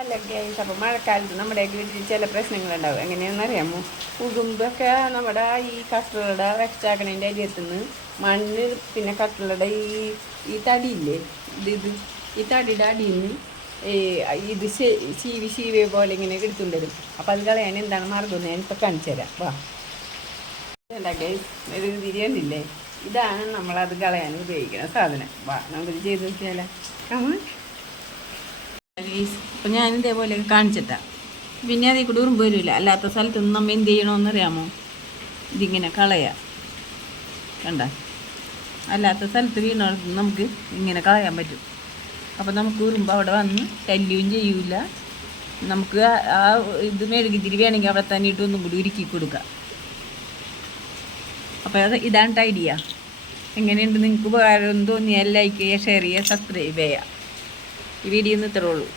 അല്ലൊക്കെ അപ്പോൾ മഴക്കാലത്ത് നമ്മുടെ വീട്ടിൽ ചില പ്രശ്നങ്ങളുണ്ടാവും. എങ്ങനെയാണെന്ന് അറിയാമോ? ഉടുമ്പൊക്കെ നമ്മുടെ ഈ കട്ടിളുടെ വെച്ചാക്കണേൻ്റെ അരിയത്തുനിന്ന് മണ്ണ് പിന്നെ കട്ടിളുടെ ഈ തടിയില്ലേ, ഈ തടിയുടെ അടിയിൽ നിന്ന് ഇത് ചീവി പോലെ ഇങ്ങനെ എടുത്തുകൊണ്ട് വരും. അപ്പോൾ അത് കളയാൻ എന്താണ് മാർഗം ഞാനിപ്പോൾ കാണിച്ചു തരാം. വാ, ഉണ്ടാക്കിയ ഒരു തിരിയണ്ടില്ലേ, ഇതാണ് നമ്മളത് കളയാൻ ഉപയോഗിക്കുന്ന സാധനം. വാ, നമുക്കിത് ചെയ്ത് നോക്കിയാലോ. അപ്പം ഞാൻ ഇതേപോലെ കാണിച്ചിട്ടാ. പിന്നെ അതിൽ കൂടെ ഉറുമ്പ് വരില്ല. അല്ലാത്ത സ്ഥലത്തൊന്നും നമ്മൾ എന്ത് ചെയ്യണമെന്നറിയാമോ? ഇതിങ്ങനെ കളയാം. കണ്ട, അല്ലാത്ത സ്ഥലത്ത് വീണോടത്ത് നമുക്ക് ഇങ്ങനെ കളയാൻ പറ്റും. അപ്പോൾ നമുക്ക് ഉറുമ്പ് അവിടെ വന്ന് ശല്യവും ചെയ്യൂല. നമുക്ക് ആ ഇത് മെഴുകുതിരി വേണമെങ്കിൽ അവിടെ തന്നെ ഇട്ട് ഒന്നും കൂടി ഉരുക്കി കൊടുക്കാം. അപ്പോൾ ഇതാണ് ഐഡിയ. എങ്ങനെയുണ്ട്? നിങ്ങൾക്ക് ഉപകാരം തോന്നിയാൽ ലൈക്ക് ചെയ്യുക, ഷെയർ ചെയ്യുക, സബ്സ്ക്രൈബ് ചെയ്യുക. ഈ വീഡിയോ ഇത്രേ ഉള്ളൂ.